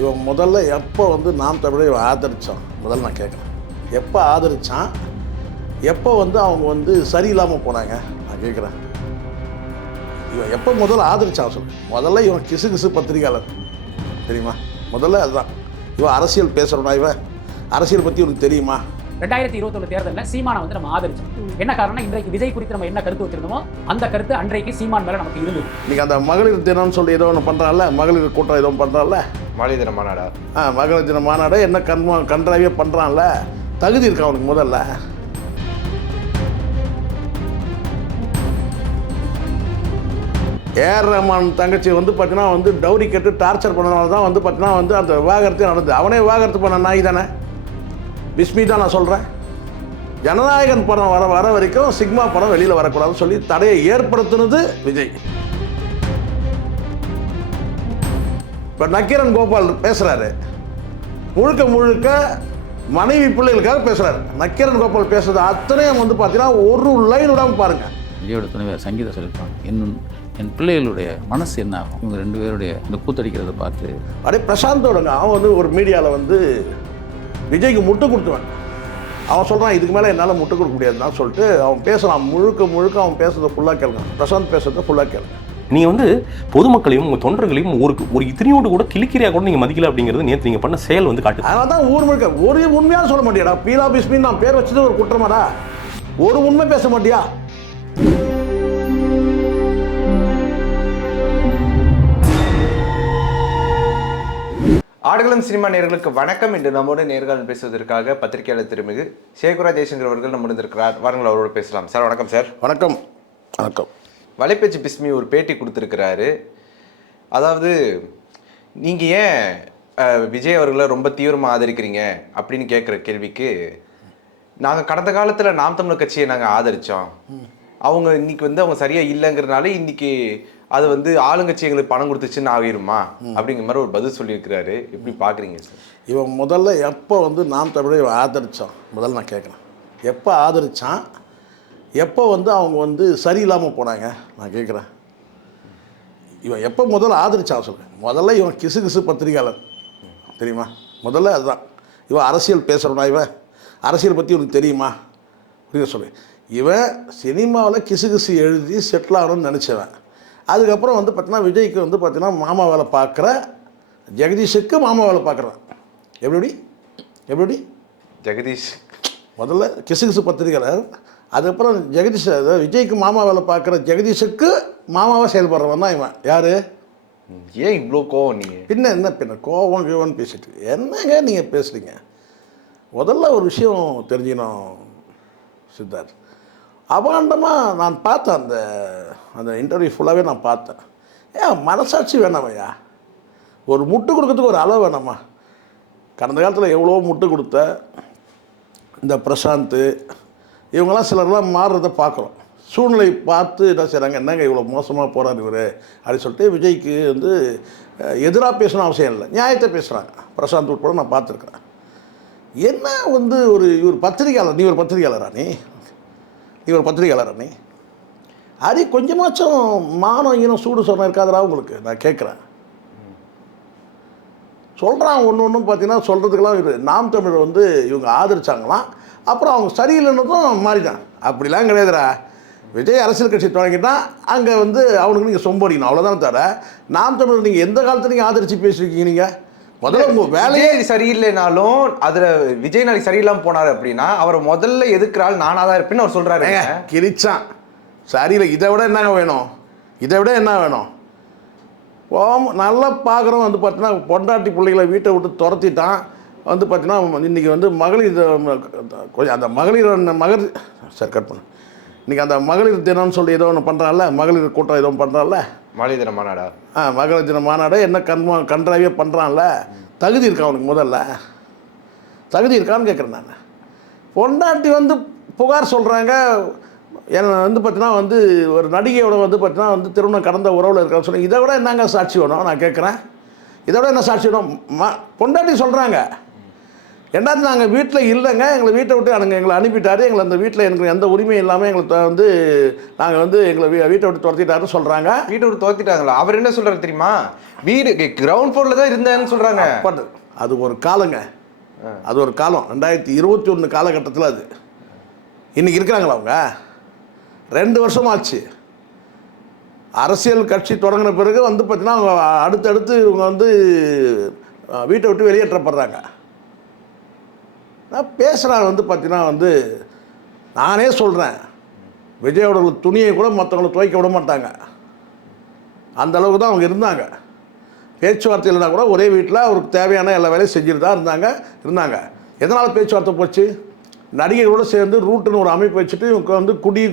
இவன் முதல்ல எப்போ வந்து நாம் தமிழை இவன் ஆதரித்தான் முதல்ல நான் கேட்குறேன். எப்போ ஆதரித்தான், எப்போ வந்து அவங்க வந்து சரியில்லாமல் போனாங்க நான் கேட்குறேன். இவன் எப்போ முதல்ல ஆதரித்தான் சொல்லு. முதல்ல இவன் கிசு கிசு பத்திரிகையாளர் தெரியுமா? முதல்ல அதுதான். இவன் அரசியல் பேசுகிறோம்னா, இவன் அரசியல் பற்றி உனக்கு தெரியுமா? 2021 தேர்தலில் சீமானை வந்து நம்ம ஆதரிச்சோம். என்ன காரணம், இன்றைக்கு விஜய் குறித்து நம்ம என்ன கருத்து வச்சிருந்தோமோ அந்த கருத்து அன்றைக்கு சீமான் மேல நமக்கு இருந்தது. இன்னைக்கு அந்த மகளிர் தினம்னு சொல்லி ஏதோ ஒன்று பண்ணுறான்ல, மகளிர் கூட்டம் ஏதோ பண்ணுறான்ல, மகளிர் தின மாநாடா? மகளிர் தின மாநாடு என்ன கன்றாவே பண்ணுறான்ல, தகுதி இருக்கா அவனுக்கு? முதல்ல ஏஆர் ரஹ்மான் தங்கச்சி வந்து பார்த்தீங்கன்னா வந்து டவுரி கேட்டு டார்ச்சர் பண்ணனால தான் வந்து பார்த்தீங்கன்னா வந்து அந்த விவாகரத்து நடந்தது. அவனே விவாகரத்து பண்ண நாய் தானே, பிஸ்மி தான் நான் சொல்கிறேன். ஜனநாயகன் படம் வர வரைக்கும் சிக்மா படம் வெளியில் வரக்கூடாதுன்னு சொல்லி தடையை ஏற்படுத்தினது விஜய். இப்போ நக்கீரன் கோபால் பேசுகிறாரு, முழுக்க முழுக்க மனைவி பிள்ளைகளுக்காக பேசுகிறாரு. நக்கீரன் கோபால் பேசுறது அத்தனையும் வந்து பார்த்தீங்கன்னா ஒரு லைன் விடாமல் பாருங்கள். விஜயோட துணைவர் சங்கீதா சொல்லியிருப்பாங்க, என் பிள்ளைகளுடைய மனசு என்ன ஆகும் இவங்க 2 பேருடைய இந்த கூத்தடிக்கிறத பார்த்து. அப்படியே பிரசாந்தோடங்க அவன் வந்து ஒரு மீடியாவில் வந்து விஜய்க்கு முட்டு கொடுத்துவேன். அவன் சொல்கிறான் இதுக்கு மேலே என்னால் முட்டு கொடுக்க முடியாதுன்னு சொல்லிட்டு அவன் பேசுகிறான். முழுக்க அவன் பேசுறதை ஃபுல்லாக கேளுங்க, பிரசாந்த் பேசுறதை ஃபுல்லாக கேளுங்க. நீங்கள் வந்து பொதுமக்களையும் உங்கள் தொண்டர்களையும் ஒரு இத்தனையோடு கூட கிளிக்கிறியா கூட நீங்கள் மதிக்கல அப்படிங்கிறது நேற்று நீங்கள் பண்ண செயல் வந்து காட்டு. அதனால தான் ஊர் முழுக்க ஒரு உண்மையாக சொல்ல மாட்டியாடா. பீலா பிஸ்மின்னு நான் பேர் வச்சது ஒரு குற்றமாடா. ஒரு உண்மை பேச மாட்டியா? ஆடுகளம் சினிமா நேயர்களுக்கு வணக்கம். இன்று நம்மோடு நேர்காணல் பேசுவதற்காக பத்திரிகையாளர் திருமிகு சேகுரா ஜெய்சங்கர் அவர்கள் நம்முடன் இருக்கிறார். வாருங்கள், அவரோடு பேசலாம். சார் வணக்கம். சார் வணக்கம். வணக்கம். வலைப்பேச்சு பிஸ்மி ஒரு பேட்டி கொடுத்துருக்கிறாரு. அதாவது நீங்கள் ஏன் விஜய் அவர்களை ரொம்ப தீவிரமாக ஆதரிக்கிறீங்க அப்படின்னு கேட்குற கேள்விக்கு, நாங்கள் கடந்த காலத்தில் நாம் தமிழர் கட்சியை நாங்கள் ஆதரித்தோம், அவங்க இன்னைக்கு வந்து அவங்க சரியாக இல்லைங்கிறதுனால இன்னைக்கு அது வந்து ஆளுங்கட்சி எங்களுக்கு பணம் கொடுத்துச்சுன்னு ஆகிருமா அப்படிங்கிற மாதிரி ஒரு பதில் சொல்லியிருக்கிறாரு. எப்படி பார்க்குறீங்க சார்? இவன் முதல்ல எப்போ வந்து நாம் தமிழை இவன் ஆதரித்தான் முதல்ல நான் கேட்குறேன். எப்போ ஆதரித்தான், எப்போ வந்து அவங்க வந்து சரியில்லாமல் போனாங்க நான் கேட்குறேன். இவன் எப்போ முதல்ல ஆதரித்தான் சொல்லு. முதல்ல இவன் கிசு கிசு பத்திரிகையாளர் தெரியுமா? முதல்ல அதுதான். இவன் அரசியல் பேசுகிறோம்னா, இவன் அரசியல் பற்றி உனக்கு தெரியுமா அப்படின்னு சொல்லு. இவன் சினிமாவில் கிசு கிசு எழுதி செட்டில் ஆகணும்னு நினச்சவன். அதுக்கப்புறம் வந்து பார்த்தீங்கன்னா விஜய்க்கு வந்து பார்த்தீங்கன்னா மாமா வேலை பார்க்குற ஜெகதீஷுக்கு மாமா வேலை பார்க்குறான். எப்படி ஜெகதீஷ் முதல்ல கிசு கிசு பத்திரிகையாளர், அதுக்கப்புறம் ஜெகதீஷ் விஜய்க்கு மாமா வேலை பார்க்குற ஜெகதீஷுக்கு மாமாவாக செயல்படுறவன் தான் இவன். யார்? ஏன் இவ்வளோ கோவம்? நீங்கள் பின்ன கோவம் கீவன் பேசிட்டு என்னங்க நீங்கள் பேசுகிறீங்க? முதல்ல ஒரு விஷயம் தெரிஞ்சுக்கணும் சித்தார்த். அபாண்டமாக நான் பார்த்தேன் அந்த அந்த இன்டர்வியூ ஃபுல்லாகவே நான் பார்த்தேன். ஏன் மனசாட்சி வேணாமையா? ஒரு முட்டு கொடுக்கறதுக்கு ஒரு அளவு வேணாமா? கடந்த காலத்தில் எவ்வளோ முட்டு கொடுத்த இந்த பிரசாந்த் இவங்கெல்லாம் சிலர்லாம் மாறுறதை பார்க்குறோம். சூழ்நிலை பார்த்து என்ன செய்கிறாங்க, என்னங்க இவ்வளோ மோசமாக போகிறார் இவர் அப்படின்னு சொல்லிட்டு விஜய்க்கு வந்து எதிராக பேசணும் அவசியம் இல்லை, நியாயத்தை பேசுகிறாங்க. பிரசாந்த் உட்பட நான் பார்த்துருக்குறேன். என்ன வந்து இவர் பத்திரிகையாளர், நீ ஒரு பத்திரிகையாளரா நீ? அது கொஞ்சமாச்சும் மானம் ஈனம் சூடு சொன்ன இருக்காதரா உங்களுக்கு? நான் கேட்குறேன். சொல்கிறான் ஒன்றும் பார்த்தீங்கன்னா சொல்கிறதுக்கெல்லாம் நாம் தமிழர் வந்து இவங்க ஆதரிச்சாங்களாம், அப்புறம் அவங்க சரியில்லைன்னதும் மாறிட்டான். அப்படிலாம் கிடையாதுடா. விஜய் அரசியல் கட்சி தொடங்கிட்டால் அங்கே வந்து அவனுக்கு நீங்கள் சொம்படிக்கணும், அவ்வளோதான். தவிர நாம் தமிழர் நீங்கள் எந்த காலத்தில் நீங்கள் ஆதரித்து பேசியிருக்கீங்க? நீங்கள் முதல்ல உங்கள் வேலையே சரியில்லைனாலும் அதில் விஜய் நாளைக்கு சரியில்லாமல் போனார் அப்படின்னா அவரை முதல்ல எதுக்குறாள் நானாக தான் இருப்பேன்னு அவர் சொல்கிறாரு. கிழிச்சான் சரியில்லை. இதை விட என்ன வேணும்? நல்லா பார்க்குறோம். வந்து பார்த்தீங்கன்னா பொண்டாட்டி பிள்ளைகளை வீட்டை விட்டு துரத்திட்டான். வந்து பார்த்தீங்கன்னா இன்றைக்கி வந்து மகளிர் கொஞ்சம் அந்த மகளிர் சார் கட் பண்ணு. இன்றைக்கி அந்த மகளிர் தினம்னு சொல்லி ஏதோ ஒன்று பண்ணுறான்ல, மகளிர் கூட்டம் ஏதோ பண்ணுறான்ல, மகளிர் தின மாநாடா? மகளிர் தின மாநாடு என்ன கன்றாவே பண்ணுறான்ல, தகுதி இருக்கா அவனுக்கு? முதல்ல தகுதி இருக்கான்னு கேட்குறேன் நான். பொண்டாட்டி வந்து புகார் சொல்கிறாங்க, என்னை வந்து பார்த்தீங்கன்னா வந்து ஒரு நடிகையோட வந்து பார்த்தீங்கன்னா வந்து திருமணம் கடந்த உறவில் இருக்கான்னு சொல்லி, இதை விட என்னங்க சாட்சி வேணும்? நான் கேட்குறேன். இதை விட என்ன சாட்சி வேணும்? பொண்டாட்டி சொல்கிறாங்க. ரெண்டாவது நாங்கள் வீட்டில் இல்லைங்க, எங்களை வீட்டை விட்டு எங்களை அனுப்பிட்டாரு, எங்களை அந்த வீட்டில் எனக்கு எந்த உரிமையும் இல்லாமல் எங்களுக்கு வந்து நாங்கள் வந்து எங்களை வீட்டை விட்டு துரத்திட்டாருன்னு சொல்கிறாங்க. வீட்டை விட்டு துரத்திட்டாங்களா? அவர் என்ன சொல்கிறாரு தெரியுமா? வீடு கிரவுண்ட் ஃப்ளோரில் தான் இருந்தேன்னு சொல்கிறாங்க. அது ஒரு காலங்க, அது ஒரு காலம். 2021 காலகட்டத்தில் அது. இன்றைக்கி இருக்கிறாங்களா அவங்க? 2 வருஷமாச்சு. அரசியல் கட்சி தொடங்கின பிறகு வந்து பார்த்தீங்கன்னா அவங்க அடுத்தடுத்து இவங்க வந்து வீட்டை விட்டு வெளியேற்றப்படுறாங்க. நான் பேசுகிறாங்க வந்து பார்த்தீங்கன்னா வந்து நானே சொல்கிறேன், விஜயோட துணியை கூட மற்றவங்களை துவைக்க விட மாட்டாங்க, அந்த அளவுக்கு தான் அவங்க இருந்தாங்க. பேச்சுவார்த்தை இல்லைனா கூட ஒரே வீட்டில் அவருக்கு தேவையான எல்லா வேலையும் செஞ்சுட்டு தான் இருந்தாங்க. எதனால் பேச்சுவார்த்தை போச்சு? நடிகர்களோடு சேர்ந்து ரூட்டுன்னு ஒரு அமைப்பு வச்சுட்டு இவங்க வந்து குடி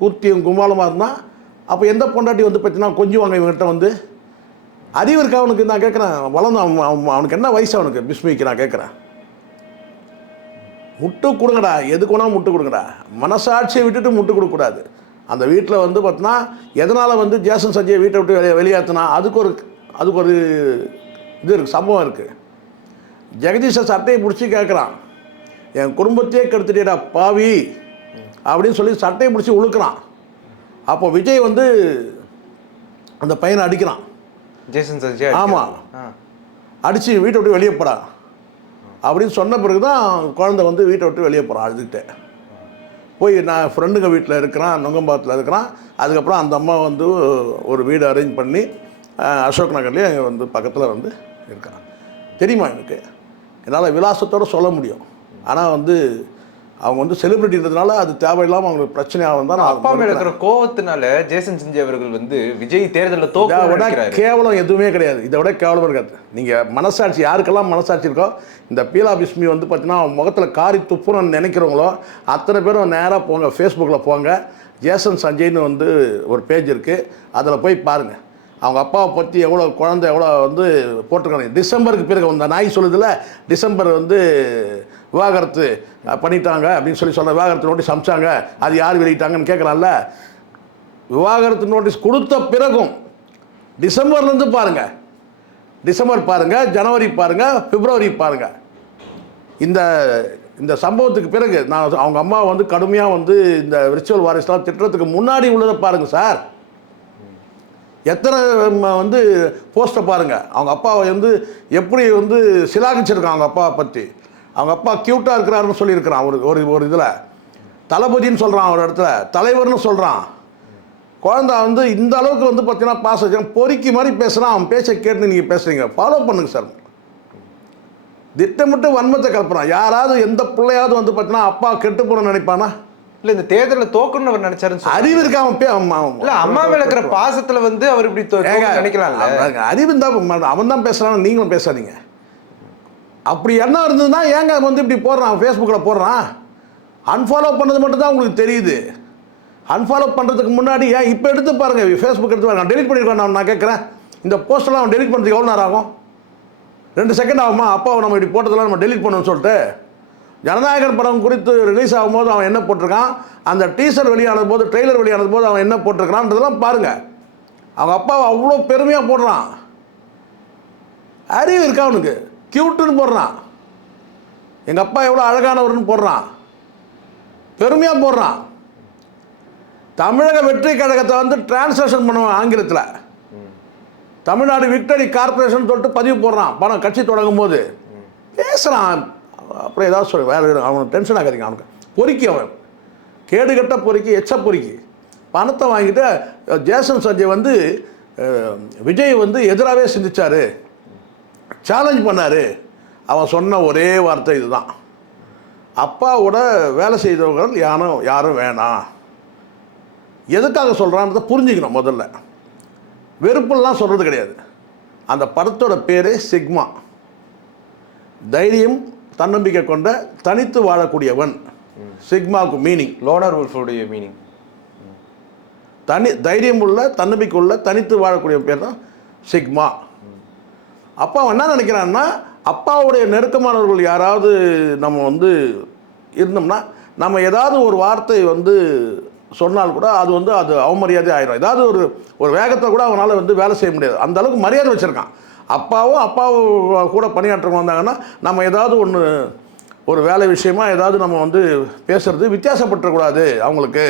கூர்த்தியும் கும்பாலமாக இருந்தால் அப்போ எந்த பொண்டாட்டி வந்து பார்த்தீங்கன்னா கொஞ்சுவாங்க இவங்ககிட்ட வந்து? அறிவு இருக்கா அவனுக்கு? நான் கேட்குறேன், வளர்ந்து அவனுக்கு என்ன வயசு அவனுக்கு? பிஸ்மிக்கு நான் கேட்குறேன், முட்டு கொடுங்கடா, எதுக்கு வேணால் முட்டு கொடுங்கடா. மனசாட்சியை விட்டுட்டு முட்டு கொடுக்கக்கூடாது. அந்த வீட்டில் வந்து பார்த்தீங்கன்னா எதனால் வந்து ஜேசன் சஞ்சயை வீட்டை விட்டு வெளியேற்றினா அதுக்கு ஒரு இது இருக்குது, சம்பவம் இருக்குது. ஜெகதீஷை சட்டையை பிடிச்சி கேட்குறான், என் குடும்பத்தையே கெடுத்துட்டேடா பாவி அப்படின்னு சொல்லி சட்டையை பிடிச்சி உழுக்கிறான். அப்போ விஜய் வந்து அந்த பையனை அடிக்கிறான். ஜேசன் சஞ்சய்? ஆமாம், அடித்து வீட்டை விட்டு வெளியே போடா அப்படின்னு சொன்ன பிறகு தான் குழந்தை வந்து வீட்டை விட்டு வெளியே போகிறான் அழுதுகிட்டே. போய் நான் ஃப்ரெண்டுங்க வீட்டில் இருக்கிறான், நுங்கம்பாக்கத்தில் இருக்கிறான். அதுக்கப்புறம் அந்த அம்மா வந்து ஒரு வீடு அரேஞ்ச் பண்ணி அசோக் நகர்லேயே அங்கே வந்து பக்கத்தில் வந்து இருக்கிறான். தெரியுமா எனக்கு? என்னால் விலாசத்தோடு சொல்ல முடியும். ஆனால் வந்து அவங்க வந்து செலிபிரிட்டின்றதுனால அது தேவையில்லாமல் அவங்களுக்கு பிரச்சனையாக வந்தால் நான் அப்பா மேலே இருக்கிற கோவத்தினால ஜேசன் சஞ்சய் அவர்கள் வந்து விஜய் தேர்தலில் தோக்க கேவலம் எதுவுமே கிடையாது. இதை விட கேவலம் இருக்காது. நீங்கள் மனசாட்சி, யாருக்கெல்லாம் மனசாட்சி இருக்கோ, இந்த பீலா பிஸ்மி வந்து பார்த்தீங்கன்னா முகத்தில் காரி துப்புன்னு நினைக்கிறவங்களோ அத்தனை பேரும் நேராக போங்க, ஃபேஸ்புக்கில் போங்க. ஜேசன் சஞ்சய்னு வந்து ஒரு பேஜ் இருக்குது, அதில் போய் பாருங்கள். அவங்க அப்பாவை பற்றி எவ்வளோ குழந்தை எவ்வளோ வந்து போட்டிருக்காங்க. டிசம்பருக்கு பிறகு அந்த நாய் சொல்லுதில்ல, டிசம்பர் வந்து விவாகரத்து பண்ணிட்டாங்க அப்படின்னு சொல்ல விவாகரத்து நோட்டீஸ் அனுப்பிச்சாங்க, அது யார் வெளியிட்டாங்கன்னு கேட்கலாம்ல. விவாகரத்து நோட்டீஸ் கொடுத்த பிறகும் டிசம்பர்லேருந்து பாருங்கள், டிசம்பர் பாருங்கள், ஜனவரி பாருங்கள், பிப்ரவரி பாருங்கள். இந்த சம்பவத்துக்கு பிறகு நான் அவங்க அம்மா வந்து கடுமையாக வந்து இந்த விர்ச்சுவல் வாரிஸ்லாம் திட்டத்துக்கு முன்னாடி உள்ளதை பாருங்கள் சார். எத்தனை வந்து போஸ்ட்டை பாருங்கள். அவங்க அப்பாவை வந்து எப்படி வந்து சிலாகிச்சிருக்கான் அவங்க அப்பாவை பற்றி. அவங்க அப்பா க்யூட்டாக இருக்கிறாருன்னு சொல்லியிருக்கிறான் ஒரு இதில். தளபதின்னு சொல்கிறான், ஒரு இடத்துல தலைவர்னு சொல்கிறான். குழந்தை வந்து இந்த அளவுக்கு வந்து பார்த்தீங்கன்னா பாசம் பொறுக்கி மாதிரி பேசுகிறான். அவன் பேச்சை கேட்டு நீங்கள் பேசுகிறீங்க, ஃபாலோ பண்ணுங்கள் சார். திட்டமிட்டு வன்மத்தை கலப்புறான். யாராவது எந்த பிள்ளையாவது வந்து பார்த்தீங்கன்னா அப்பா கெட்டு போகிறோன்னு நினைப்பானா? இல்லை, இந்த தேர்தலில் தோக்கணும்னு அவர் நினைச்சாருன்னு அறிவு இருக்காம இல்லை, அம்மா மேல இருக்கிற பாசத்தில் வந்து அவர் இப்படி நினைக்கலாம். அறிவு இருந்தால் அவன் தான் பேசுகிறான், நீங்களும் பேசாதீங்க. அப்படி என்ன இருந்ததுன்னா ஏங்க வந்து இப்படி போடுறான், ஃபேஸ்புக்கில் போடுறான். அன்ஃபாலோ பண்ணது மட்டும் தான் உங்களுக்கு தெரியுது. அன்ஃபாலோ பண்ணுறதுக்கு முன்னாடி ஏன் இப்போ எடுத்து பாருங்கள், ஃபேஸ்புக் எடுத்து பாருங்க. டெலிட் பண்ணியிருக்கான். நான் கேட்குறேன், இந்த போஸ்டெல்லாம் அவன் டெலிட் பண்ணுறதுக்கு எவ்வளோ நேரம் ஆகும்? 2 செகண்ட் ஆகுமா? அப்பாவை நம்ம இப்படி போட்டதெல்லாம் நம்ம டெலிட் பண்ணணும்னு சொல்லிட்டு. ஜனநாயகன் படம் குறித்து ரிலீஸ் ஆகும்போது அவன் என்ன போட்டிருக்கான், அந்த டீசர் வெளியானது போது, ட்ரெய்லர் வெளியானது போது அவன் என்ன போட்டிருக்கான்றதெல்லாம் பாருங்கள். அவங்க அப்பாவை அவ்வளோ பெருமையாக போடுறான். அறிவு இருக்கா அவனுக்கு? க்யூட்டுன்னு போடுறான். எங்கள் அப்பா எவ்வளோ அழகானவர்னு போடுறான், பெருமையாக போடுறான். தமிழக வெற்றி கழகத்தை வந்து டிரான்ஸ்லேஷன் பண்ணுவான் ஆங்கிலத்தில். தமிழ்நாடு விக்டரி கார்பரேஷன் தொட்டு பதிவு போடுறான். பணம் கட்சி தொடங்கும் போது பேசுகிறான். அப்புறம் ஏதாவது சொல்லு, வேறு அவனுக்கு டென்ஷன் ஆகாதீங்க. அவனுக்கு பொறுக்கி, அவன் கேடுகட்ட பொறுக்கி, எச்ச பொறுக்கி பணத்தை வாங்கிட்டு ஜேசன் சஞ்சய் வந்து விஜய் வந்து எதிராகவே சிந்திச்சார், சேலஞ்ச் பண்ணார். அவன் சொன்ன ஒரே வார்த்தை இதுதான், அப்பாவோட வேலை செய்தவர்கள் யாரும் வேணாம். எதுக்காக சொல்கிறான்றதை புரிஞ்சுக்கணும். முதல்ல வெறுப்புலாம் சொல்கிறது கிடையாது. அந்த படத்தோட பேர் சிக்மா. தைரியம், தன்னம்பிக்கை கொண்ட தனித்து வாழக்கூடியவன். சிக்மாவுக்கு மீனிங் லோனர் வுல்ஃபுடைய மீனிங். தைரியம் உள்ள, தன்னம்பிக்கை உள்ள, தனித்து வாழக்கூடிய பேர் தான் சிக்மா. அப்பா அவன் என்ன நினைக்கிறான்னா, அப்பாவுடைய நெருக்கமானவர்கள் யாராவது நம்ம வந்து இருந்தோம்னா நம்ம ஏதாவது ஒரு வார்த்தை வந்து சொன்னால் கூட அது அவமரியாதை ஆயிடும். ஏதாவது ஒரு வேகத்தை கூட அவனால் வந்து வேலை செய்ய முடியாது. அந்த அளவுக்கு மரியாதை வச்சுருக்கான். அப்பாவும் கூட பணியாற்றவங்க வந்தாங்கன்னா நம்ம ஏதாவது ஒன்று ஒரு வேலை விஷயமா ஏதாவது நம்ம வந்து பேசுறது வித்தியாசப்பட்டுறக்கூடாது அவங்களுக்கு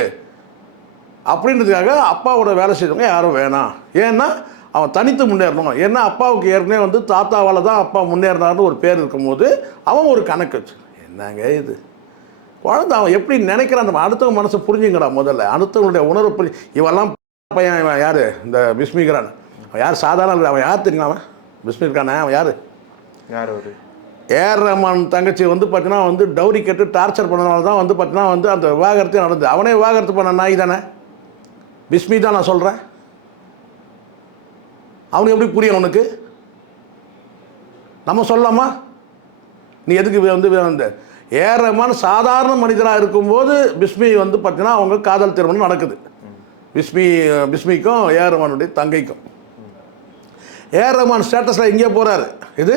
அப்படின்றதுக்காக அப்பாவோட வேலை செய்தவங்க யாரும் வேணாம். ஏன்னா அவன் தனித்து முன்னேறணும். ஏன்னா அப்பாவுக்கு ஏற்கனவே வந்து தாத்தாவால் தான் அப்பா முன்னேறினார்னு ஒரு பேர் இருக்கும்போது அவன் ஒரு கணக்கு வச்சு என்னங்க இது குழந்தை அவன் எப்படி நினைக்கிறான், நம்ம அடுத்தவங்க மனசை புரிஞ்சுங்கடா முதல்ல, அடுத்தவங்களுடைய உணர்வு புரிஞ்சு. இவெல்லாம் பையன் இவன் யார், இந்த பிஸ்மிக்கிறான், அவன் யார் சாதாரண, அவன் யார் தெரியுமா, அவன் பிஸ்மிக்கிறானே அவன் யார், ஒரு ஏஆர் ரஹ்மான் தங்கச்சி வந்து பார்த்தீங்கன்னா வந்து டவுரி கேட்டு டார்ச்சர் பண்ணனால தான் வந்து பார்த்தீங்கன்னா வந்து அந்த விவாகரத்தையும் நடந்தது. அவனே விவாகரத்து பண்ண நாய் தானே பிஸ்மி தான் நான் சொல்கிறேன். அவனுக்கு எப்படி புரியும் உனக்கு? நம்ம சொல்லலாமா? நீ எதுக்கு வந்து அந்த ஏஆர் ரஹ்மான் சாதாரண மனிதராக இருக்கும்போது பிஸ்மி வந்து பார்த்தீங்கன்னா அவங்க காதல் திருமணம் நடக்குது. பிஸ்மிக்கும் ஏஆர் ரஹ்மானுடைய தங்கைக்கும். ஏஆர் ரஹ்மான் ஸ்டேட்டஸில் எங்கேயோ போகிறாரு, இது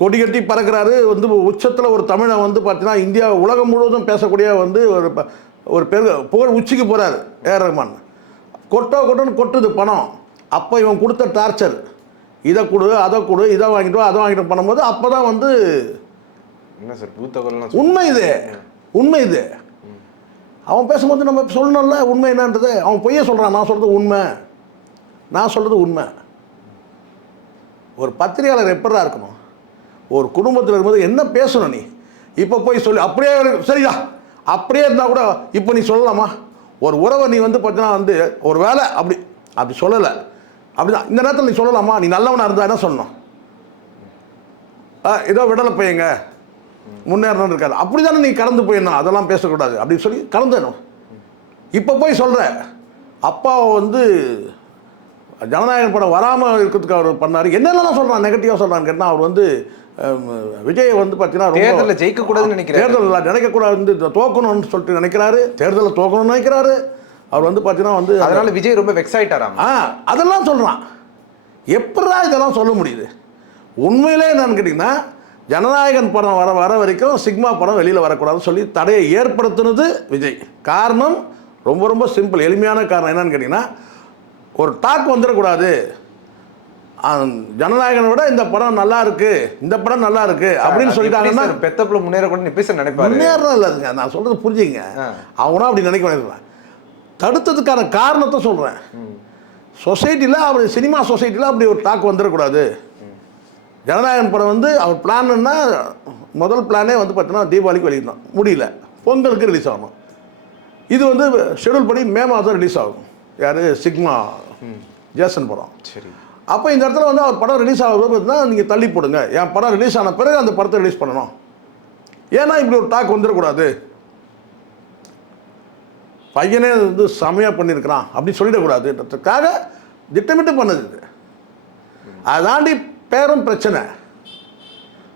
கொடி கட்டி பறக்கிறாரு. வந்து உச்சத்தில் ஒரு தமிழை வந்து பார்த்தீங்கன்னா இந்தியா உலகம் முழுவதும் பேசக்கூடிய வந்து ஒரு புகழ் உச்சிக்கு போகிறாரு ஏஆர் ரஹ்மான். கொட்டோன்னு கொட்டுது பணம். அப்போ இவன் கொடுத்த டார்ச்சர், இதை கொடு அதை கொடு, இதை வாங்கிட்டு அதை வாங்கிட்டு பண்ணும்போது அப்போ தான் வந்து என்ன சார் பூத்தகலாம் உண்மை இது, உண்மை இது. அவன் பேசும்போது நம்ம சொல்லணும்ல உண்மை என்னன்றது. அவன் பொய்ய சொல்கிறான், நான் சொல்கிறது உண்மை, நான் சொல்கிறது உண்மை. ஒரு பத்திரிகையாளர் எப்படா இருக்கணும், ஒரு குடும்பத்தில் இருக்கும்போது என்ன பேசணும் நீ? இப்போ போய் சொல்லி அப்படியே சரியா அப்படியே இருந்தால் கூட இப்போ நீ சொல்லலாமா? ஒரு உறவை நீ வந்து பார்த்தீங்கன்னா வந்து ஒரு வேலை அப்படி சொல்லலை அப்படிதான் இந்த நேரத்தில் நீ சொல்லலாமா? நீ நல்லவனாக இருந்தால் என்ன சொல்லணும்? ஏதோ விடலை பையங்க முன்னேறணும் இருக்காது, அப்படி தானே நீ கடந்து போயிடணும், அதெல்லாம் பேசக்கூடாது அப்படின்னு சொல்லி கலந்துடணும். இப்போ போய் சொல்கிற அப்பாவை வந்து ஜனநாயகன் படம் வராமல் இருக்கிறதுக்கு அவர் பண்ணார். என்னெல்லாம் சொல்கிறான், நெகட்டிவாக சொல்கிறான்னு கேட்டால் அவர் வந்து விஜயை வந்து பார்த்தீங்கன்னா தேர்தலில் ஜெயிக்கக்கூடாதுன்னு நினைக்கிறார், தேர்தலில் நினைக்கக்கூடாது, வந்து தோக்கணும்னு சொல்லிட்டு நினைக்கிறாரு, தேர்தலில் தோக்கணும்னு நினைக்கிறாரு அவர் வந்து பார்த்தீங்கன்னா வந்து. அதனால விஜய் ரொம்ப வெக்ஸ் ஆகிட்டாராம். அதெல்லாம் சொல்கிறான். எப்படா இதெல்லாம் சொல்ல முடியுது? உண்மையிலே என்னன்னு கேட்டிங்கன்னா ஜனநாயகன் படம் வர வரைக்கும் சிக்மா படம் வெளியில் வரக்கூடாதுன்னு சொல்லி தடையை ஏற்படுத்தினது விஜய். காரணம் ரொம்ப ரொம்ப சிம்பிள், எளிமையான காரணம் என்னன்னு கேட்டிங்கன்னா ஒரு டாக் வந்துடக்கூடாது, ஜனநாயகனை விட இந்த படம் நல்லா இருக்கு, இந்த படம் நல்லா இருக்கு அப்படின்னு சொல்லிட்டாங்கன்னா பெத்தப்புல முன்னேறக்கூடாது எப்படி நினைப்பாரு? முன்னேறம் இல்லைங்க, நான் சொல்றது புரிஞ்சுங்க. அவனா அப்படி நினைக்க வேண்டியது. தடுத்ததுக்கான காரணத்தை சொல்கிறேன். சொசைட்டியில் அவர் சினிமா சொசைட்டியில் அப்படி ஒரு டாக் வந்துடக்கூடாது. ஜனநாயகன் படம் வந்து அவர் பிளான்னா முதல் பிளானே வந்து பார்த்தீங்கன்னா தீபாவளிக்கு வெளியிடணும், முடியல, பொங்கலுக்கு ரிலீஸ் ஆகணும். இது வந்து ஷெடியூல் படி மே மாதம் ரிலீஸ் ஆகும். யார், சிக்மா ஜேசன் படம். சரி, அப்போ இந்த இடத்துல வந்து அவர் படம் ரிலீஸ் ஆகுது பார்த்தீங்கன்னா நீங்கள் தள்ளி போடுங்க, என் படம் ரிலீஸ் ஆன பிறகு அந்த படத்தை ரிலீஸ் பண்ணணும். ஏன்னா இப்படி ஒரு டாக் வந்துடக்கூடாது, பையனே வந்து செமையாக பண்ணியிருக்கிறான் அப்படின்னு சொல்லிடக்கூடாதுன்றதுக்காக திட்டமிட்டு பண்ணது இது. அதை தாண்டி பேரும் பிரச்சனை.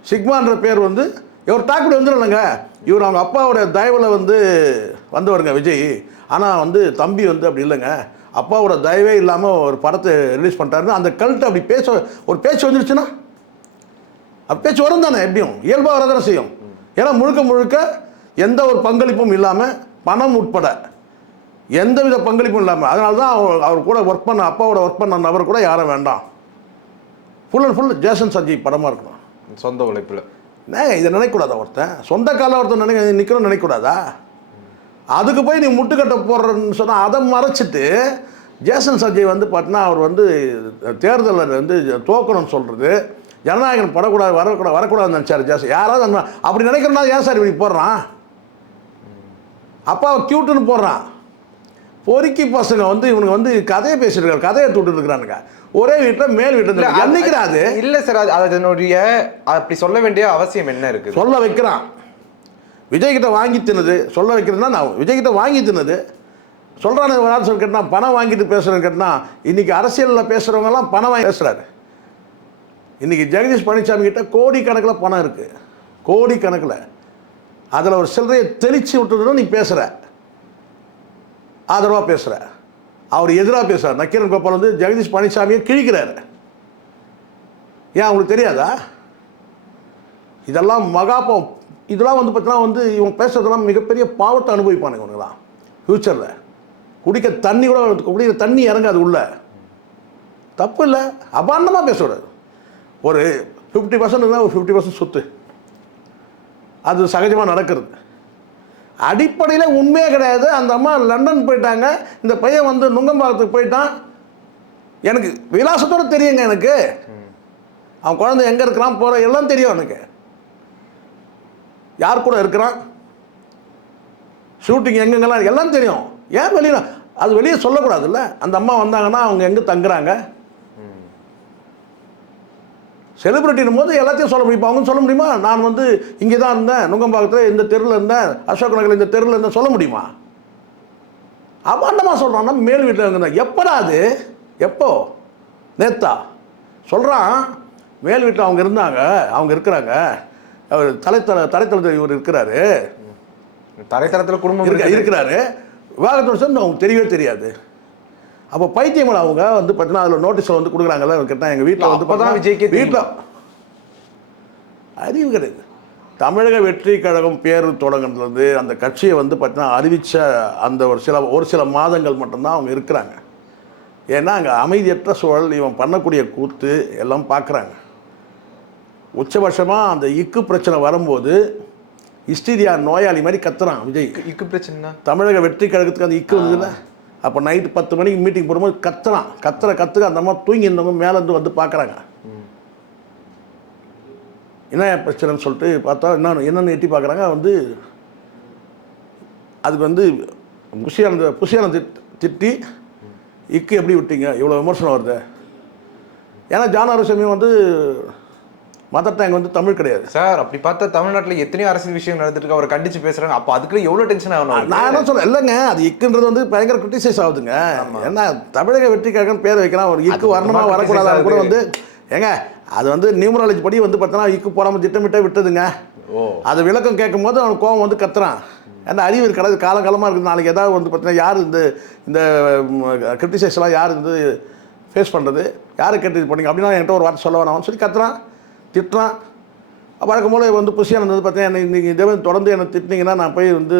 சிக்மான்ற பேர் வந்து இவர் டாக் வந்துடலைங்க, இவர் அவங்க அப்பாவோட தயவில் வந்து வந்தவருங்க விஜய். ஆனால் வந்து தம்பி வந்து அப்படி இல்லைங்க, அப்பாவோட தயவே இல்லாமல் ஒரு படத்தை ரிலீஸ் பண்ணிட்டாருன்னு அந்த கல்ட்டு அப்படி ஒரு பேச்சு வந்துருச்சுன்னா அது பேச்சு வரும் தானே, எப்படியும் இயல்பாக வரதானே செய்யும். ஏன்னா முழுக்க முழுக்க எந்த ஒரு பங்களிப்பும் இல்லாமல், பணம் உட்பட எந்தவித பங்களிப்பும் இல்லாமல், அதனால தான் அவர் கூட ஒர்க் பண்ண அப்பாவோட ஒர்க் பண்ண நபர் கூட யாரும் வேண்டாம், full and full Jason Sanjay படமாக இருக்கணும். சொந்த உழைப்பில் இதை நினைக்கக்கூடாதா? ஒருத்தன் சொந்த கால ஒருத்தன் நிற்கணும்னு நினைக்கக்கூடாதா? அதுக்கு போய் நீ முட்டுக்கட்டை போடுறன்னு சொன்னால் அதை மறைச்சிட்டு ஜேசன் சஞ்சய் வந்து பார்த்தீங்கன்னா அவர் வந்து தேர்தலில் வந்து தோக்கணும்னு சொல்கிறது, ஜனநாயகன் வரக்கூடாதுன்னு நினச்சார் ஜேசன். யாராவது அப்படி நினைக்கிறனா ஏன் சார் இப்படி போடுறான்? அப்பா க்யூட்டுன்னு போடுறான். பொறுக்கி பசங்க வந்து இவனுக்கு வந்து கதையை பேசிட்டு கதையை தூட்டு இருக்கிறானுங்க. ஒரே வீட்டில் மேல் வீட்டில் என்னைக்கிறாது இல்லை சார், அதனுடைய அப்படி சொல்ல வேண்டிய அவசியம் என்ன இருக்குது? சொல்ல வைக்கிறான். விஜய்கிட்ட வாங்கி தின்னது சொல்ல வைக்கிறதுனா நான் விஜய்கிட்ட வாங்கி தின்னது சொல்கிறானு ஒரு ஆள் சொல்லி கேட்டால் பணம் வாங்கிட்டு பேசுகிறேன்னு கேட்டால் இன்றைக்கி அரசியலில் பேசுகிறவங்கலாம் பணம் வாங்கி பேசுகிறாரு. இன்றைக்கி ஜெகதீஷ் பழனிசாமி கிட்ட கோடிக்கணக்கில் பணம் இருக்குது, கோடிக்கணக்கில். அதில் ஒரு சில்லறையை தெளித்து விட்டுதுன்னு நீ பேசுகிற, ஆதரவாக பேசுகிற, அவர் எதிராக பேசுகிறார். நக்கீரன் கோபால் வந்து ஜெகதீஷ் பழனிசாமியை கிழிக்கிறார். ஏன் அவங்களுக்கு தெரியாதா? இதெல்லாம் மகாபாவம். இதெல்லாம் வந்து பார்த்தீங்கன்னா வந்து இவங்க பேசுறதெல்லாம் மிகப்பெரிய பாவத்தை அனுபவிப்பானுங்க இவனுங்களாம் ஃப்யூச்சரில். குடிக்க தண்ணி கூட குடிக்கிற தண்ணி இறங்காது உள்ள. தப்பு இல்லை, அபாண்டமாக பேசக்கூடாது. ஒரு 50% இருந்தால் ஒரு 50% சொத்து அது சகஜமாக நடக்கிறது. அடிப்படையில் உண்மையே கிடையாது. அந்த அம்மா லண்டன் போயிட்டாங்க, இந்த பையன் வந்து நுங்கம்பாக்கத்துக்கு போயிட்டான். எனக்கு விலாசத்தோடு தெரியுங்க. எனக்கு அவன் குழந்தை எங்கே இருக்கிறான் போகிற எல்லாம் தெரியும். எனக்கு யார் கூட இருக்கிறான், ஷூட்டிங் எங்கெங்கெல்லாம் எல்லாம் தெரியும். ஏன் வெளியே அது வெளியே சொல்லக்கூடாதுல்ல? அந்த அம்மா வந்தாங்கன்னா அவங்க எங்கே தங்குறாங்க, செலிபிரிட்டின் போது எல்லாத்தையும் சொல்ல முடியும். அவங்க சொல்ல முடியுமா நான் வந்து இங்கே தான் இருந்தேன், நுங்கம்பாக்கத்தில் இந்த தெருவில் இருந்தேன், அசோக் நகரில் இந்த தெருவில் இருந்தேன் சொல்ல முடியுமா? அபாண்டமாக சொல்கிறான்னா மேல் வீட்டில் இருந்தேன். எப்படா அது? எப்போ? நேத்தா சொல்கிறான் மேல் வீட்டில் அவங்க இருந்தாங்க, அவங்க இருக்கிறாங்க, அவர் தரைத்தளத்தில் இவர் இருக்கிறாரு, தரைத்தளத்தில் குடும்பம் இருக்கிறாரு, விவாகரத்து சேர்ந்து அவங்க தெரியவே தெரியாது. அப்போ பைத்தியமலை அவங்க வந்து பார்த்தீங்கன்னா அதில் நோட்டீஸில் வந்து கொடுக்குறாங்கல்ல, கேட்டால் எங்கள் வீட்டில் வந்து பார்த்தா விஜய்க்கு வீட்டில் அறிவு கிடையாது. தமிழக வெற்றி கழகம் பேர் தொடங்கினதுலேருந்து அந்த கட்சியை வந்து பார்த்தீங்கன்னா அறிவித்த அந்த ஒரு சில மாதங்கள் மட்டும்தான் அவங்க இருக்கிறாங்க. ஏன்னா அங்கே அமைதியற்ற சூழல், இவன் பண்ணக்கூடிய கூத்து எல்லாம் பார்க்குறாங்க. உச்சபட்சமாக அந்த இக்கு பிரச்சனை வரும்போது ஹிஸ்டீரியா நோயாளி மாதிரி கத்துறான் விஜய். இக்கு பிரச்சனை தமிழக வெற்றி கழகத்துக்கு அந்த இக்கு வந்ததுல, அப்போ நைட்டு 10 மணிக்கு மீட்டிங் போடும்போது கத்துறான். கத்துக்கு அந்த மாதிரி தூங்கி இருந்தவங்க மேலேருந்து வந்து பார்க்குறாங்க. என்ன பிரச்சனைன்னு சொல்லிட்டு பார்த்தா என்னென்னு எட்டி பார்க்குறாங்க. வந்து அதுக்கு வந்து புஷியானந்த திட்டி இக்கு எப்படி விட்டீங்க, இவ்வளோ விமர்சனம் வருது. ஏன்னா ஜான் ஆரோக்கியம் வந்து மதர் டேங் வந்து தமிழ் கிடையாது சார். அப்படி பார்த்தா தமிழ்நாட்டில் எத்தனையோ அரசியல் விஷயம் நடந்துட்டு இருக்கு, அவரை கண்டிச்சு பேசுறாங்க. அப்போ அதுக்குள்ள எவ்வளோ டென்ஷன் ஆகணும். நான் என்ன சொல்றேன் இல்லைங்க, அது இக்குன்றது வந்து பயங்கர கிரிட்டிசைஸ் ஆகுதுங்க. ஏன்னா தமிழக வெற்றி கழகம் பேர் வைக்கிறான், ஒரு இக்கு வரணுமா வரக்கூடாது கூட வந்து ஏங்க அது வந்து நியூமராலஜி படி வந்து பார்த்தோன்னா இக்கு போடாமல் திட்டமிட்டே விட்டதுங்க. அது விளக்கம் கேட்கும் போது அவனுக்கு கோவம் வந்து கத்துறான். ஏன்னா அறிவு கிடையாது, காலகாலமாக இருக்குது. நாளைக்கு ஏதாவது வந்து பார்த்தீங்கன்னா யார் இந்த கிரிட்டிசைஸ்லாம் யார் வந்து ஃபேஸ் பண்ணுறது, யாரை கேட்டு இது பண்ணிங்க அப்படின்னா என்கிட்ட ஒரு வார்த்தை சொல்ல வேணாம்னு சொல்லி கத்துறான், திட்டுறான். வழக்கம் போல வந்து புஷியானது வந்து பார்த்தீங்கன்னா நீங்கள் இதே தொடர்ந்து என்னை திட்டினீங்கன்னா நான் போய் வந்து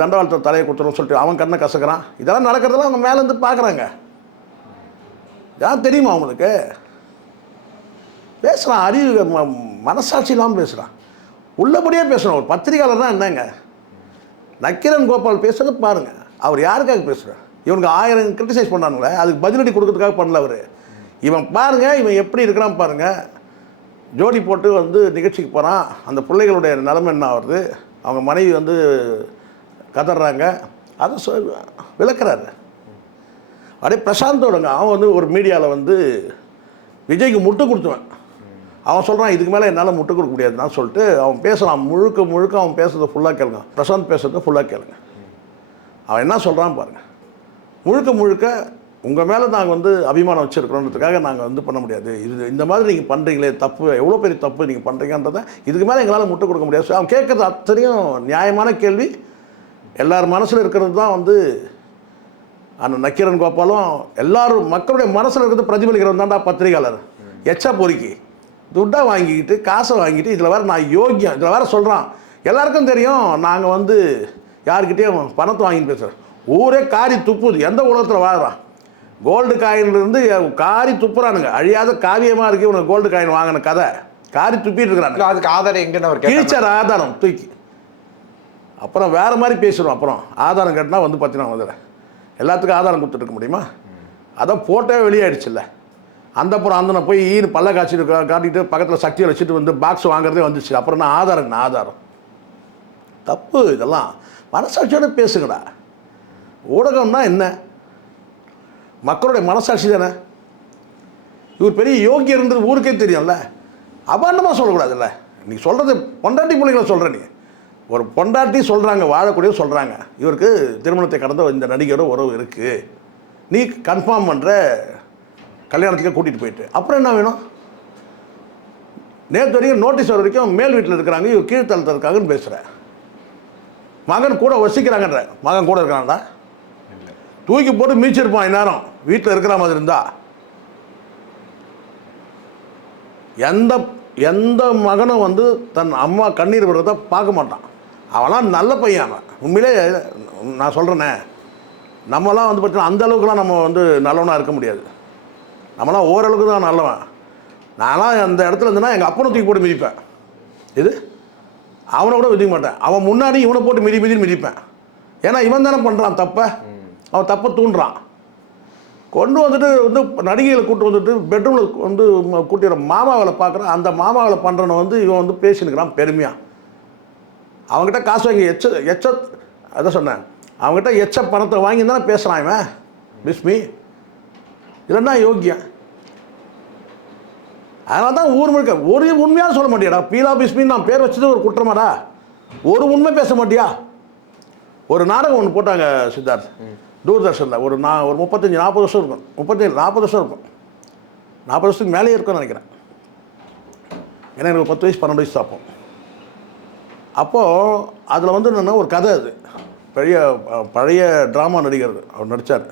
தண்டவாளத்தை தலையை கொடுத்துருவோம் சொல்லிட்டு அவன் கண்ணை கசக்கிறான். இதெல்லாம் நடக்கிறதெல்லாம் அவங்க மேலேருந்து பார்க்குறாங்க. யார் தெரியுமா அவங்களுக்கு? பேசுகிறான், அறிவு மனசாட்சி இல்லாமல் பேசுகிறான், உள்ளபடியே பேசுகிறான். ஒரு பத்திரிகையாளர் தான் என்னங்க நக்கீரன் கோபால் பேசுறது பாருங்கள். அவர் யாருக்காக பேசுகிறார்? இவனுக்கு 1000 கிரிட்டிசைஸ் பண்ணானுங்களே, அதுக்கு பதிலடி கொடுக்கறதுக்காக பண்ணல அவர். இவன் பாருங்கள், இவன் எப்படி இருக்கிறான் பாருங்கள். ஜோடி போட்டு வந்து நிகழ்ச்சிக்கு போகிறான், அந்த பிள்ளைகளுடைய நிலைமை என்ன ஆகுது, அவங்க மனைவி வந்து கதறாங்க, அதை விளக்குறாரு. அப்படியே பிரசாந்தோடங்க அவன் வந்து ஒரு மீடியாவில் வந்து விஜய்க்கு முட்டு கொடுத்துவேன். அவன் சொல்கிறான் இதுக்கு மேலே என்னால் முட்டு கொடுக்க முடியாதுன்னு சொல்லிட்டு அவன் பேசுகிறான். முழுக்க அவன் பேசுறதை ஃபுல்லாக கேளுங்க, பிரசாந்த் பேசுறதை ஃபுல்லாக கேளுங்க. அவன் என்ன சொல்கிறான் பாருங்கள். முழுக்க உங்கள் மேலே நாங்கள் வந்து அபிமானம் வச்சுருக்கிறோன்றதுக்காக நாங்கள் வந்து பண்ண முடியாது, இது இந்த மாதிரி நீங்கள் பண்ணுறீங்களே தப்பு, எவ்வளோ பெரிய தப்பு நீங்கள் பண்ணுறீங்கன்றதை இதுக்கு மேலே எங்களால் முட்டு கொடுக்க முடியாது. அவன் கேட்குறது அத்தனையும் நியாயமான கேள்வி. எல்லார் மனசில் இருக்கிறது தான் வந்து அந்த நக்கீரன் கோபாலும் எல்லாரும் மக்களுடைய மனசில் இருக்கிறது பிரதிபலிக்கிறவன் தான்டா பத்திரிகையாளர். எச்சா பொறுக்கி துட்டா வாங்கிக்கிட்டு காசை வாங்கிட்டு இதில் வேறு நான் யோக்கியம், இதில் வேறு சொல்கிறான். எல்லாருக்கும் தெரியும் நாங்கள் வந்து யாருக்கிட்டேயும் பணத்தை வாங்கிட்டு பேசுகிறோம். ஊரே காரி துப்புது. எந்த உலகத்தில் வாழ்கிறான்? கோல்டு காயின்லேருந்து காரி துப்புறானுங்க. அழியாத காவியமாக இருக்குது இவனுக்கு கோல்டு காயின் வாங்கின கதை. காரி துப்பிட்டு இருக்கிறானுங்க. அதுக்கு ஆதாரம் எங்கன்னு அவர் கீழ்ச்சார் ஆதாரம் தூக்கி அப்புறம் வேறு மாதிரி பேசிடுவோம். அப்புறம் ஆதாரம் கேட்டால் வந்து பார்த்தீங்கன்னா வந்து எல்லாத்துக்கும் ஆதாரம் கொடுத்துட்டு இருக்க முடியுமா? அதான் போட்டே வெளியாயிடுச்சுல்ல. அந்த அப்புறம் அந்த போய் பல்ல காட்டிட்டு பக்கத்தில் சக்தியை வச்சுட்டு வந்து பாக்ஸ் வாங்குறதே வந்துச்சு. அப்புறம் நான் ஆதாரம் தப்பு. இதெல்லாம் மனசாட்சியோடு பேசுங்கடா. ஊடகம்னா என்ன? மக்களுடைய மனசாட்சி தானே. இவர் பெரிய யோகியர்ன்றது ஊருக்கே தெரியும்ல. அபாண்டமாக சொல்லக்கூடாதுல்ல. நீ சொல்கிறது பொண்டாட்டி பிள்ளைங்களை சொல்கிற, நீ ஒரு பொண்டாட்டி சொல்கிறாங்க, வாழக்கூடிய சொல்கிறாங்க, இவருக்கு திருமணத்தை கடந்த இந்த நடிகரோட உறவு இருக்குது, நீ கன்ஃபார்ம் பண்ணுற கல்யாணத்துக்கே கூட்டிகிட்டு போயிட்டு அப்புறம் என்ன வேணும்? நேற்று வரைக்கும் நோட்டீஸ் வரைக்கும் மேல் வீட்டில் இருக்கிறாங்க, இவர் கீழ்த்தளத்தில் இருக்காங்கன்னு பேசுகிறேன். மகன் கூட வசிக்கிறாங்கன்ற மகன் கூட இருக்கிறான்டா, தூக்கி போட்டு மீச்சிருப்பான் இந்நேரம் வீட்டில் இருக்கிற மாதிரி இருந்தா. எந்த மகனும் வந்து தன் அம்மா கண்ணீர் விடுறத பார்க்க மாட்டான். அவன்லாம் நல்ல பையன். உண்மையிலே நான் சொல்கிறேனே, நம்மலாம் வந்து பார்த்தீங்கன்னா அந்த அளவுக்குலாம் நம்ம வந்து நல்லவனாக இருக்க முடியாது. நம்மளாம் ஓரளவுக்கு தான் நல்லவன். நான்லாம் அந்த இடத்துல இருந்தேன்னா எங்கள் அப்பனை தூக்கி போட்டு மிதிப்பேன். இது அவனை கூட விதிக்க மாட்டேன். அவன் முன்னாடி இவனை போட்டு மிதின்னு மிதிப்பேன். ஏன்னா இவன் தானே பண்ணுறான் தப்பை, அவன் தப்பை தூண்டுறான். கொண்டு வந்துட்டு வந்து நடிகைகளை கூட்டு வந்துட்டு பெட்ரூமில் வந்து கூட்டிகிற மாமாவில் பார்க்குறான். அந்த மாமாவில் பண்ணுறவனை வந்து இவன் வந்து பேசினுக்கிறான் பெருமையாக. அவங்ககிட்ட காசு வாங்கி எச்ச அதான் சொன்னேன், அவங்ககிட்ட எச்ச பணத்தை வாங்கி தானே பேசுகிறான் இவன் பிஸ்மி. இல்லைன்னா யோக்கியம். அதனால தான் ஊர் முழுக்க ஒரு உண்மையாக சொல்ல மாட்டியாடா. பீலா பிஸ்மின்னு நான் பேர் வச்சது ஒரு குற்றமாடா. ஒரு உண்மை பேச மாட்டியா? ஒரு நாடகம் ஒன்று போட்டாங்க சித்தார்த் தூர்தர்ஷனில். ஒரு 35-40 வருஷம் இருக்கும். 40 வருஷம் இருக்கும். 40 வருஷத்துக்கு மேலேயே இருக்கும்னு நினைக்கிறேன். ஏன்னா எனக்கு 10 வயசு 12 வயசு பார்ப்போம். அப்போது அதில் வந்து என்னென்னா ஒரு கதை, அது பழைய ட்ராமா நடிகர் அவர் நடித்தார்.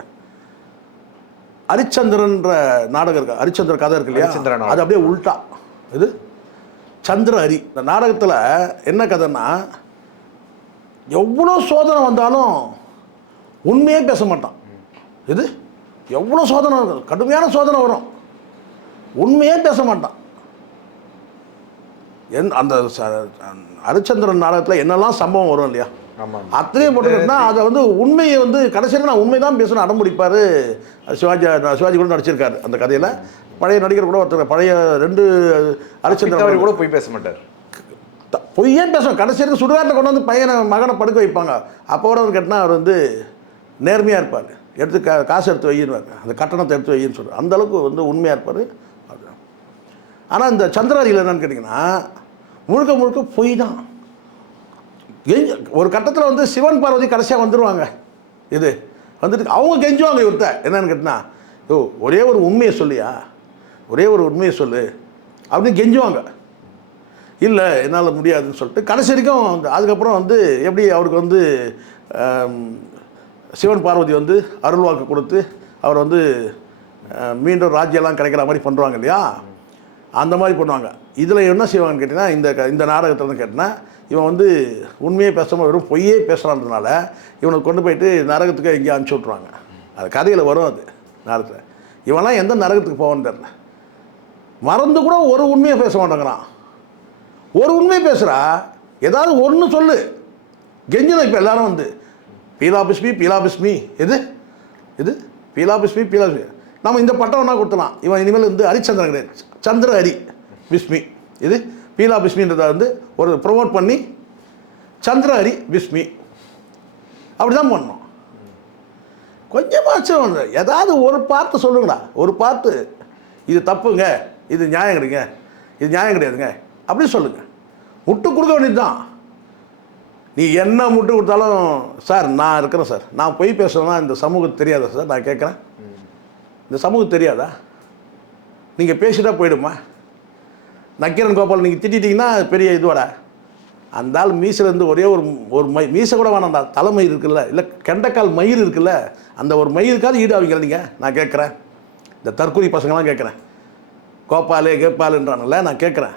ஹரிச்சந்திரன்ற நாடகம் இருக்கு, ஹரிச்சந்திர கதை இருக்கு இல்லையா, அது அப்படியே உல்ட்டா. இது சந்திர ஹரி. இந்த நாடகத்தில் என்ன கதைன்னா, எவ்வளோ சோதனை வந்தாலும் உண்மையே பேச மாட்டான். இது எவ்வளோ சோதனை, கடுமையான சோதனை வரும், உண்மையே பேச மாட்டான். அந்த ஹரிச்சந்திரன் நாடகத்தில் என்னெல்லாம் சம்பவம் வரும் இல்லையா, அத்தனையும் போட்டுக்கிட்டா அதை வந்து உண்மையை வந்து கடைசியில் நான் உண்மை தான் பேசணும் அடம்பிடிப்பார். சிவாஜி கூட நடிச்சிருக்காரு அந்த கதையில். பழைய நடிகர் கூட ஒருத்தர், பழைய 2 ஹரிச்சந்திரன் கூட போய் பேச மாட்டார். பொய்யே பேசுவோம். கடைசியில் சுடுகாட்டில் கொண்டு வந்து பையனை மகனை படுக்க வைப்பாங்க. அப்போ கூட அவர் கேட்டால் அவர் வந்து நேர்மையாக இருப்பார். எடுத்து காசு எடுத்து வையிடுவாங்க, அந்த கட்டணத்தை எடுத்து வையின்னு சொல்கிறார். அந்தளவுக்கு வந்து உண்மையாக இருப்பார். ஆனால் இந்த சந்திராதியில் என்னன்னு கேட்டிங்கன்னா முழுக்க முழுக்க பொய் தான். ஒரு கட்டத்தில் வந்து சிவன் பார்வதி கடைசியாக வந்துடுவாங்க. இது வந்துட்டு அவங்க கெஞ்சுவாங்க இவர்கிட்ட. என்னன்னு கேட்டினா, ஓ ஒரே ஒரு உண்மையை சொல்லியா, ஒரே ஒரு உண்மையை சொல்லு அப்படின்னு கெஞ்சுவாங்க. இல்லை என்னால் முடியாதுன்னு சொல்லிட்டு கடைசி வரைக்கும் அதுக்கப்புறம் வந்து எப்படி அவருக்கு வந்து சிவன் பார்வதி வந்து அருள்வாக்கு கொடுத்து அவர் வந்து மீண்டும் ராஜ்யெல்லாம் கிடைக்கிற மாதிரி பண்ணுறாங்க இல்லையா, அந்த மாதிரி பண்ணுவாங்க. இதில் என்ன செய்வாங்கன்னு கேட்டிங்கன்னா, இந்த நாடகத்தில் வந்து கேட்டிங்கன்னா, இவன் வந்து உண்மையே பேசாமல் வெறும் பொய்யே பேசுகிறான்றதுனால இவனை கொண்டு போயிட்டு நரகத்துக்கு எங்கேயும் அனுப்பிச்சி விட்ருவாங்க. அது கதையில் வரும். அது நரகத்தில் இவன்லாம் எந்த நரகத்துக்கு போவான்னு தெரியல. மறந்து கூட ஒரு உண்மையை பேச மாட்டேங்கிறான். ஒரு உண்மையை பேசுகிறா, ஏதாவது ஒன்று சொல்லு கெஞ்சணும். இப்போ எல்லாரும் வந்து பீலா பிஸ்மி எது இது பீலா பிஸ்மி. நம்ம இந்த பட்டம் ஒன்றா கொடுத்தலாம். இவன் இனிமேல் வந்து ஹரிச்சந்திரன் கிடையாது, சந்திர ஹரி பிஸ்மி. இது பீலா பிஸ்மின்றதை வந்து ஒரு ப்ரொமோட் பண்ணி சந்திர ஹரி பிஸ்மி அப்படி தான் பண்ணணும். கொஞ்சமாச்சும் ஏதாவது ஒரு பார்த்து சொல்லுங்களா, ஒரு பார்த்து இது தப்புங்க, இது நியாயம் கிடைங்க, இது நியாயம் கிடையாதுங்க அப்படி சொல்லுங்கள். முட்டு கொடுக்க வேண்டியது தான். நீ என்ன முட்டு கொடுத்தாலும், சார் நான் இருக்கிறேன் சார், நான் பொய் பேசுகிறேன்னா இந்த சமூகத்துக்கு தெரியாதா சார், நான் கேட்குறேன், இந்த சமூகத்துக்கு தெரியாதா? நீங்கள் பேசிட்டா போயிடுமா? நக்கீரன் கோபால் நீங்கள் திட்டிட்டிங்கன்னா பெரிய இதுவாடா. அந்த ஆள் மீசிலேருந்து ஒரே ஒரு மீசை கூட வேணாம்டா, தலைமயிர் இருக்குல்ல, இல்லை கெண்டைக்கால் மயிர் இருக்குல்ல, அந்த ஒரு மயிருக்காவது ஈடாவிங்க நீங்கள். நான் கேட்குறேன், இந்த தற்கொலை பசங்களாம் கேட்குறேன், கேப்பாலுன்றானுல்ல, நான் கேட்குறேன்,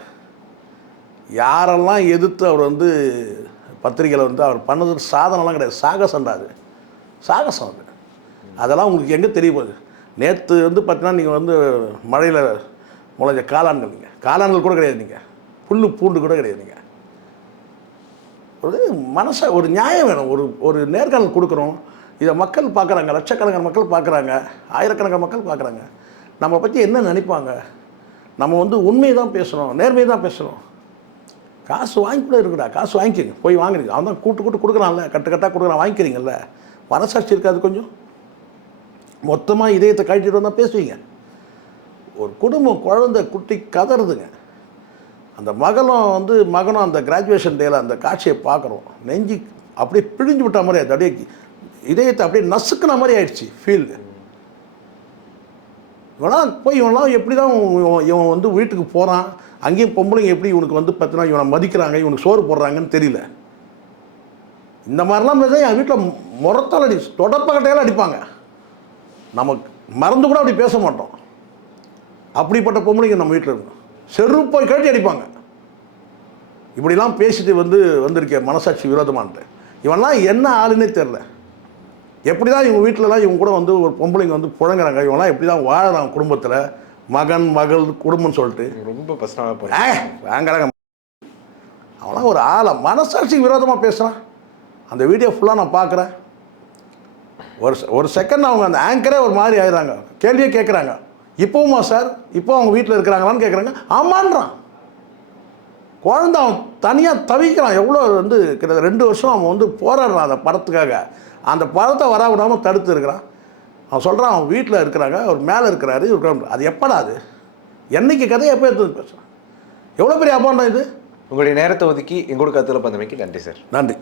யாரெல்லாம் எதிர்த்து அவர் வந்து பத்திரிகையில் வந்து அவர் பண்ணது சாதனைலாம் கிடையாது, சாகசம்டா. அது சாகசம். அது அதெல்லாம் உங்களுக்கு எங்கே தெரிய போகுது? நேற்று வந்து பார்த்தீங்கன்னா நீங்கள் வந்து மழையில் முளைஞ்ச காளான்கள், நீங்கள் காளான்கள் கூட கிடையாது, நீங்கள் புல்லு பூண்டு கூட கிடையாது. நீங்கள் ஒரு மனசை ஒரு நியாயம் வேணும். ஒரு நேர்காணல் கொடுக்குறோம், இதை மக்கள் பார்க்குறாங்க, லட்சக்கணக்கான மக்கள் பார்க்குறாங்க, ஆயிரக்கணக்கான மக்கள் பார்க்குறாங்க. நம்ம பற்றி என்ன நினைப்பாங்க? நம்ம வந்து உண்மையை தான் பேசுகிறோம், நேர்மையை தான் பேசுகிறோம். காசு வாங்கி கூட இருக்குடா, காசு வாங்கிக்கிங்க, போய் வாங்குறீங்க. அவன் தான் கூட்டு கொடுக்குறான்ல, கட்டாக கொடுக்குறான், வாங்கிக்கிறீங்கல்ல. மனசாட்சி இருக்காது கொஞ்சம்? மொத்தமாக இதயத்தை கழட்டிட்டு வந்தால் பேசுவீங்க. ஒரு குடும்பம் குழந்தை குட்டி கதறுதுங்க. அந்த மகனும் அந்த கிராஜுவேஷன் டேயில் அந்த காட்சியை பார்க்குறோம், நெஞ்சு அப்படியே பிழிஞ்சு விட்ட மாதிரி ஆயிடுச்சு, அப்படியே இதயத்தை அப்படியே நசுக்குன மாதிரி ஆயிடுச்சு ஃபீல்டு. இவனெலாம் எப்படி தான் இவன் வந்து வீட்டுக்கு போகிறான், அங்கேயும் பொம்பளைங்க எப்படி இவனுக்கு வந்து பார்த்தீங்கன்னா இவனை மதிக்கிறாங்க, இவனுக்கு சோறு போடுறாங்கன்னு தெரியல. இந்த மாதிரிலாம் என் வீட்டில் முறத்தால் தொடப்பக்கட்டையால் அடிப்பாங்க. நமக்கு மறந்து கூட அப்படி பேச மாட்டோம். அப்படிப்பட்ட பொம்பளைங்க நம்ம வீட்டில் இருக்கும், செருப்பை கட்டி அடிப்பாங்க. இப்படிலாம் பேசிட்டு வந்திருக்கேன் மனசாட்சி விரோதமான்ட்டு. இவன்லாம் என்ன ஆளுன்னே தெரில. எப்படி தான் இவங்க வீட்டிலலாம் இவங்க கூட வந்து ஒரு பொம்பளைங்க வந்து புழங்குறாங்க, இவங்களாம் எப்படி தான் வாழறாங்க குடும்பத்தில், மகன் மகள் குடும்பம்னு சொல்லிட்டு ரொம்ப பர்சனலாக வாங்குறாங்க. அவனாம் ஒரு ஆளை மனசாட்சிக்கு விரோதமாக பேசுகிறான். அந்த வீடியோ ஃபுல்லாக நான் பார்க்குறேன். ஒரு செகண்ட் அவங்க அந்த ஆங்கரே ஒரு மாதிரி ஆயிடுறாங்க. கேள்வியே கேட்குறாங்க, இப்போவுமா சார், இப்போ அவங்க வீட்டில் இருக்கிறாங்களான்னு கேட்குறாங்க. ஆமான்றான். குழந்தை அவன் தனியாக தவிக்கிறான். எவ்வளோ வந்து கிட்ட 2 வருஷம் அவன் வந்து போராடுறான் அந்த படத்துக்காக. அந்த படத்தை வர விடாமல் தடுத்து இருக்கிறான். அவன் சொல்கிறான் அவன் வீட்டில் இருக்கிறாங்க, அவர் மேலே இருக்கிறாரு, இருக்கிறான். அது எப்படா அது? என்னைக்கு கதையை எப்போ எடுத்து பேசுகிறான்? எவ்வளோ பெரிய அபாண்டம் இது? உங்களுடைய நேரத்தை ஒதுக்கி எங்களோட கருத்துல பந்தமைக்கு நன்றி சார். நன்றி.